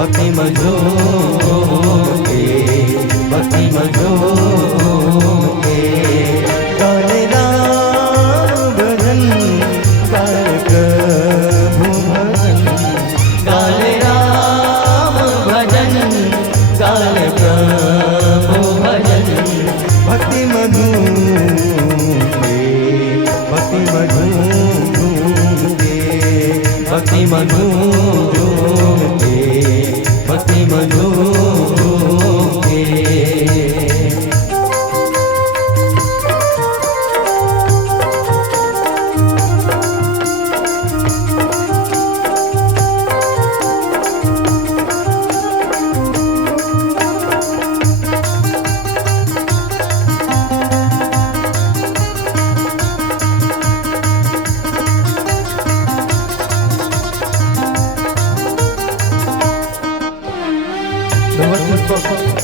भक्ति में झूम के, भक्ति में झूम के गाए राम भजन, गाए प्रभु भजन, गाए राम भजन, गाए प्रभु भजन। भक्ति में झूम के, भक्ति में झूम के, भक्ति में झूम के, भक्ति में झूम के।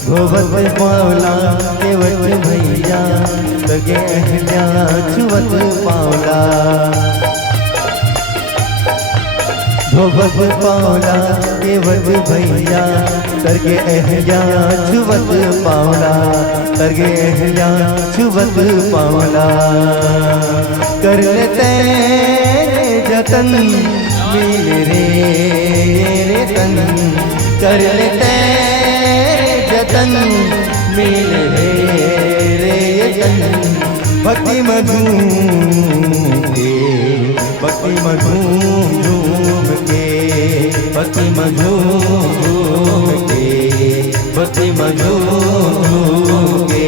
धोवत पावला केवट भैया, लगे अहल्या छुवत पावला। धोवत पावला केवट भैया, लगे अहल्या छुवत पावला, लगे अहल्या छुवत पावला। कर लेते जतन मिल रे तन, कर लेते जतन मिल रे जतन। भक्ति में झूम के, भक्ति में झूम के, भक्ति में झूम के, भक्ति में झूम के।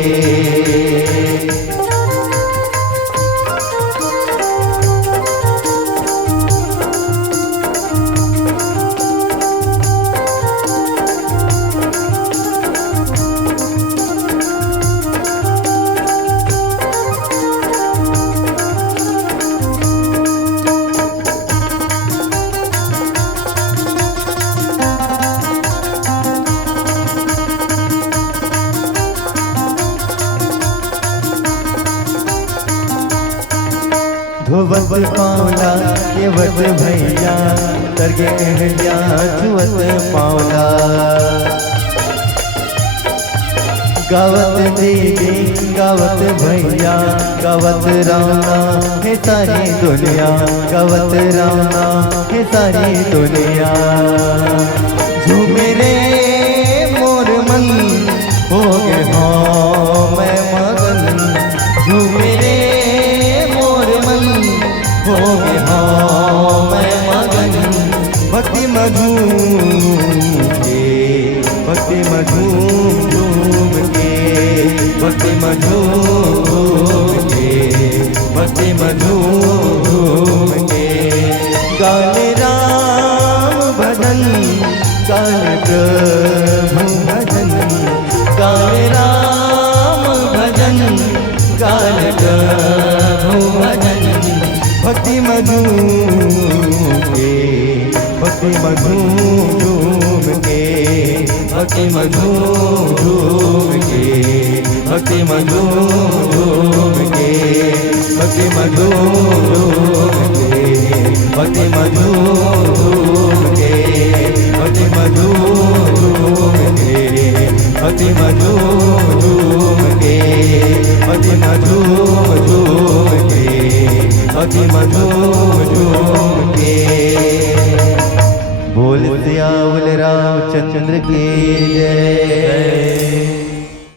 धोवत पावला केवट भैया, लगे अहल्या छुवत पावला। गावत दीदी गावत भैया, गावत रावना है सारी दुनिया, गावत रावना है सारी दुनिया। झूमे रे मोर मन हो गए हाँ मैं मगन, झूमे रे हो गए हाँ मैं मगन। भक्ति में झूम के, भक्ति में झूम के, भक्ति में झूम के, भक्ति में झूम के। गाए राम भजन, गाए प्रभु भजन, गाए राम भजन, गाए प्रभु भजन। भक्ति में झूम के, भक्ति में झूम के, भक्ति में झूम के, भक्ति में झूम के, भक्ति में झूम के, भक्ति में झूम के, भक्ति में झूम के, भक्ति में झूम के, भक्ति में झूम के, भक्ति में झूम के। बोल सियावल रामचंद्र की जय।